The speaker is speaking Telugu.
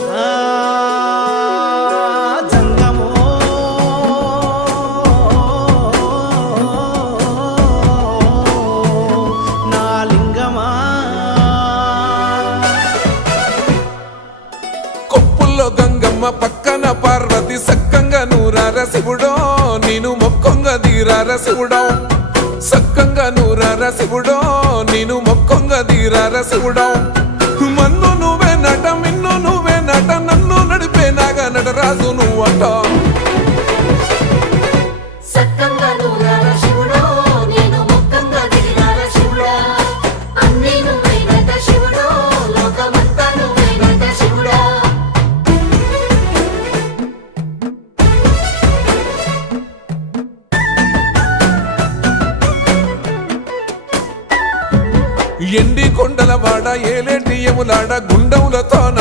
జంగమో నా లింగమా కొప్పుల్లో గంగమ్మ పక్కన పార్వతి సక్కంగా నూరార శివుడో నేను మొక్కంగా తీరార శివుడో సక్కంగా నూరార శివుడో నేను మొక్కంగా తీరార శివుడో మన్ను నువ్వే నట మిన్ను నువ్వే నట నన్ను నడిపే నాగా నటరాజు నువ్వట ఎండి కొండల వాడ ఏలేటి యములాడ గుండె